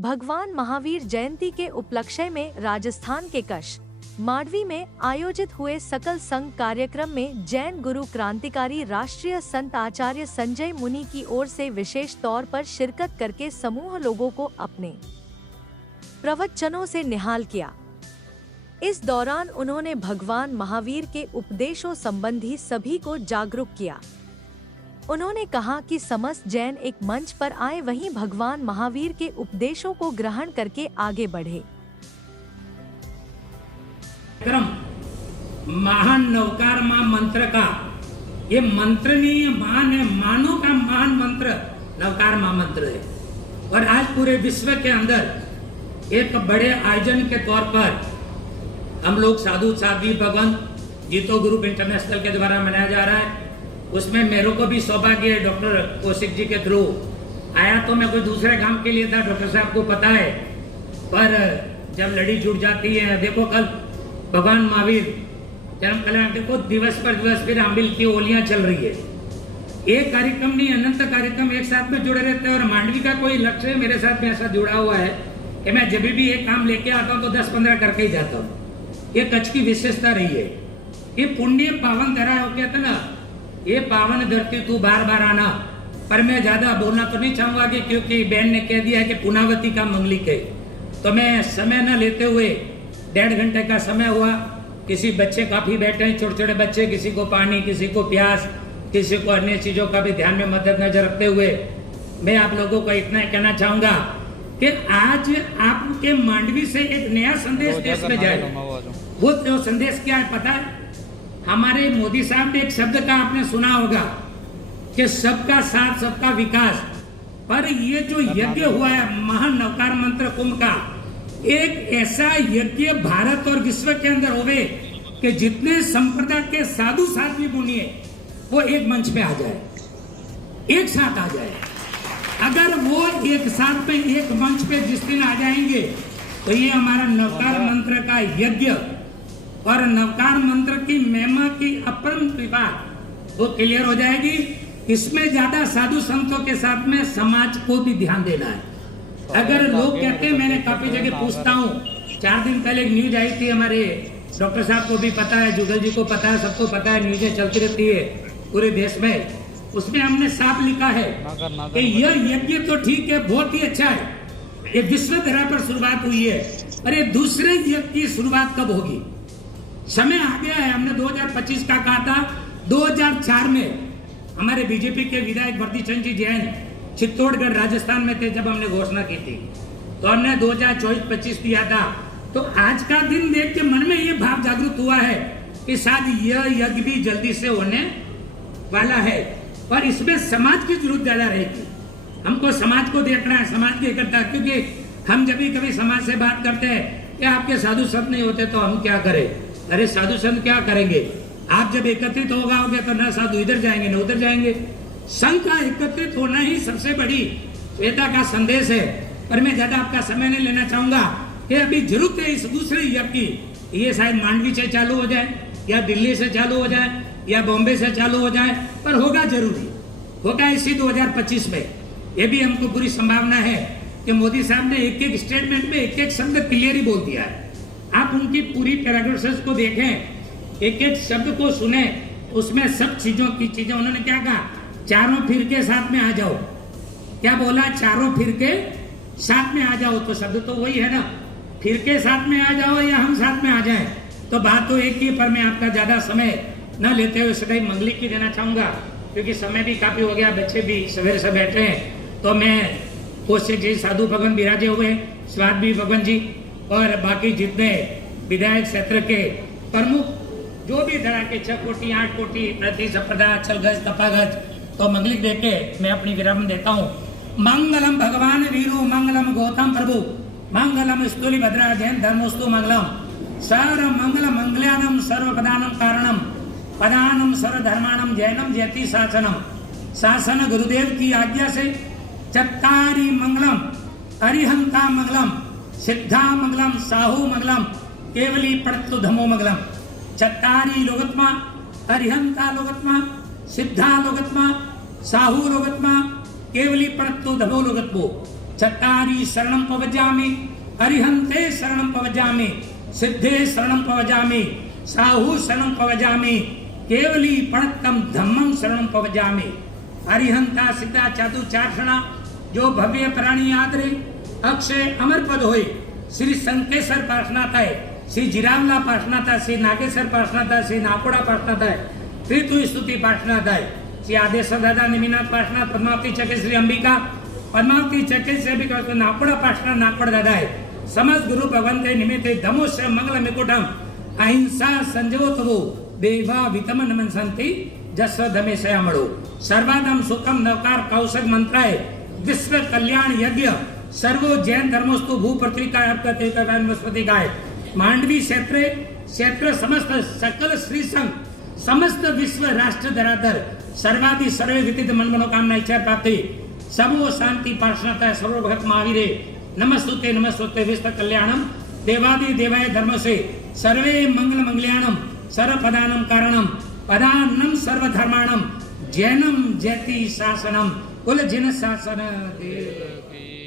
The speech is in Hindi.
भगवान महावीर जयंती के उपलक्ष्य में राजस्थान के कच्छ मांडवी में आयोजित हुए सकल संघ कार्यक्रम में जैन गुरु क्रांतिकारी राष्ट्रीय संत आचार्य संजय मुनि की ओर से विशेष तौर पर शिरकत करके समूह लोगों को अपने प्रवचनों से निहाल किया। इस दौरान उन्होंने भगवान महावीर के उपदेशों संबंधी सभी को जागरूक किया। उन्होंने कहा कि समस्त जैन एक मंच पर आए, वहीं भगवान महावीर के उपदेशों को ग्रहण करके आगे बढ़े। महान नवकार मां मंत्र का ये मंत्र नहीं है, महान है, मानव का महान मंत्र नवकार मां मंत्र है। और आज पूरे विश्व के अंदर एक बड़े आयोजन के तौर पर हम लोग साधु साध्वी भवन जीतो ग्रुप इंटरनेशनल के द्वारा मनाया जा रहा है। उसमें मेरे को भी सौभाग्य है, डॉक्टर कौशिक जी के थ्रू आया तो मैं कोई दूसरे काम के लिए था, डॉक्टर साहब को पता है। पर जब लड़ी जुड़ जाती है, देखो कल भगवान महावीर जन्म कल्याण, देखो दिवस पर दिवस फिर अमृत की ओलियां चल रही है। एक कार्यक्रम नहीं, अनंत कार्यक्रम एक साथ में जुड़े रहते हैं। और मांडवी का कोई लक्ष्य मेरे साथ में ऐसा जुड़ा हुआ है कि मैं जब भी एक काम लेके आता हूँ तो 10-15 करके ही जाता हूँ। ये कच्छ की विशेषता रही है। ये पुण्य पावन धरा है, कहते ना, ये पावन धरती तू बार बार आना। पर मैं ज्यादा बोलना तो नहीं चाहूंगा कि क्योंकि बहन ने कह दिया है कि पुनावती का मंगलिक है, तो मैं समय न लेते हुए 1.5 घंटे का समय हुआ। किसी बच्चे काफी बैठे हैं, छोटे छोटे बच्चे, किसी को पानी, किसी को प्यास, किसी को अन्य चीजों का भी ध्यान में मद्देनजर रखते हुए मैं आप लोगों को इतना ही कहना चाहूंगा कि आज आपके मांडवी से एक नया संदेश देश में जाए। वो जो संदेश क्या है पता है? हमारे मोदी साहब ने एक शब्द का आपने सुना होगा कि सबका साथ सबका विकास। पर ये जो यज्ञ हुआ है महान नवकार मंत्र कुंभ का, एक ऐसा यज्ञ भारत और विश्व के अंदर होवे कि जितने संप्रदाय के साधु साध्वी मुनि है वो एक मंच पे आ जाए, एक साथ आ जाए। अगर वो एक साथ पे एक मंच पे जिस दिन आ जाएंगे तो ये हमारा नवकार मंत्र का यज्ञ और नवकार मंत्र की महिमा की अपरम कृपा वो क्लियर हो जाएगी। इसमें ज्यादा साधु संतों के साथ में समाज को भी ध्यान देना है। अगर लोग कहते हैं, मैंने काफी जगह पूछता हूँ, 4 दिन पहले एक न्यूज आई थी, हमारे डॉक्टर साहब को भी पता है, जुगल जी को पता है, सबको पता है, न्यूजें चलती रहती है पूरे देश में। उसमें हमने साफ लिखा है कि यह यज्ञ तो ठीक है, बहुत ही अच्छा है, ये विश्व धरा पर शुरुआत हुई है, और ये दूसरे यज्ञ की शुरुआत कब होगी? समय आ गया है। हमने 2025 का कहा था। 2004 में हमारे बीजेपी के विधायक वर्दीचंद जी जैन चित्तौड़गढ़ राजस्थान में थे, जब हमने घोषणा की थी तो हमने 2024-25 दिया था। तो आज का दिन देख के मन में ये भाव जागृत हुआ है कि शायद यह यज्ञ भी जल्दी से होने वाला है, और इसमें समाज की जरूरत ज्यादा रहेगी। हमको समाज को देखना है, समाज की इकट्ठा, क्योंकि हम जब भी कभी समाज से बात करते हैं कि आपके साधु संत नहीं होते तो हम क्या करें। अरे साधु संत क्या करेंगे? आप जब एकत्रित होगे तो ना साधु इधर जाएंगे ना उधर जाएंगे। संघ का एकत्रित होना ही सबसे बड़ी वेदा का संदेश है। पर मैं ज्यादा आपका समय नहीं लेना चाहूंगा कि अभी जरूरत है इस दूसरे यज्ञ की। ये शायद मांडवी से चालू हो जाए, या दिल्ली से चालू हो जाए, या बॉम्बे से चालू हो जाए, पर होगा जरूरी, होगा इसी 2025 में। ये भी हमको पूरी संभावना है कि मोदी साहब ने एक एक स्टेटमेंट में एक एक शब्द क्लियर ही बोल दिया है। आप उनकी पूरी पैराग्राफ्स को देखें, एक एक शब्द को सुने, उसमें सब चीजों की चीजें उन्होंने क्या कहा? चारों फिरके साथ में आ जाओ। क्या बोला? चारों फिरके साथ में आ जाओ। तो शब्द तो वही है ना, फिरके साथ में आ जाओ या हम साथ में आ जाएं, तो बात तो एक ही। पर मैं आपका ज्यादा समय न लेते हुए सदैव मंगलिक की देना चाहूंगा, क्योंकि समय भी काफी हो गया, बच्चे भी सवेरे से बैठे हैं। तो मैं कौशिक जी, साधु भगवान विराजे हुए, स्वामी भगवान जी और बाकी जितने विधायक क्षेत्र के प्रमुख जो भी धरा के 6 कोटि 8 कोटि प्रति संप्रदाय अचल गज तपागज, तो मंगलिक देके मैं अपनी विराम देता हूँ। मंगलम भगवान वीरु मंगलम गौतम प्रभु मंगलम स्तुली भद्रा जैन धर्मोस्तु मंगलम सर्व मंगल मंगल्यानम सर्वपदानम कारणम पदानम सर्व धर्मानम जैनम जयति शासनम। शासन गुरुदेव की आज्ञा से चत्तारी मंगलम अरिहंता मंगलम सिद्धा मंगलम साहू मंगलम केवली पड़तु धमो मंगलम। चत्तारी लोगत्मा अरिहंता लोगत्मा सिद्धा लोगत्मा साहू लोगत्मा केवली पड़तु धमो लोगत्मो। चत्तारी शरणं पवजामि, अरिहंते शरणं पवजामि, सिद्धे शरणं पवजामि, साहु शरणं पवजामि, केवली पणत्तम धम्मं शरणं पवजामि। अरिहंता सिद्धा चादु चारषणा जो भव्य प्राणी आदरे अक्षय अमर पद होय। श्री संकेश्वर पार्षणा थाय, श्री जिरावला पार्षणा थाय, श्री नागेश्वर पार्षणा थाय, श्री नाकोड़ा पार्षणा थाय, त्रितु स्तुति पार्षणा थाय, श्री आदेश दादा निमिनाथ पार्षणा, पद्मावती चके श्री अंबिका, पद्मावती चके से भी नाकोड़ा पार्षणा नाकोड़ दादा है। समस्त गुरु भगवंते निमित्ते धमोश्र मंगल मिकुटम अहिंसा संजोतवो देवा वितम नमन संति जस्व धमे सयामणो सर्वादम सुखम नवकार कौशल मंत्राय विश्व कल्याण यज्ञ सर्वो जैन धर्मोस्तु भू पत्रिका वनस्पति गाय मांडवी क्षेत्र समस्त सकल श्री संघ समस्त विश्व राष्ट्र धराधर सर्वादि सर्वे विदित मन मनोकामना इच्छा प्राप्ति सर्वो शांति पार्षणता सर्व भक्त महावीरे नमस्तुते विश्व कल्याणम देवादि देवाय धर्म से सर्वे मंगल मंगल्याणम सर्व पदानम कारणम पदानम सर्व धर्माणम जैनम जैति शासनम कुल जिन शासन देव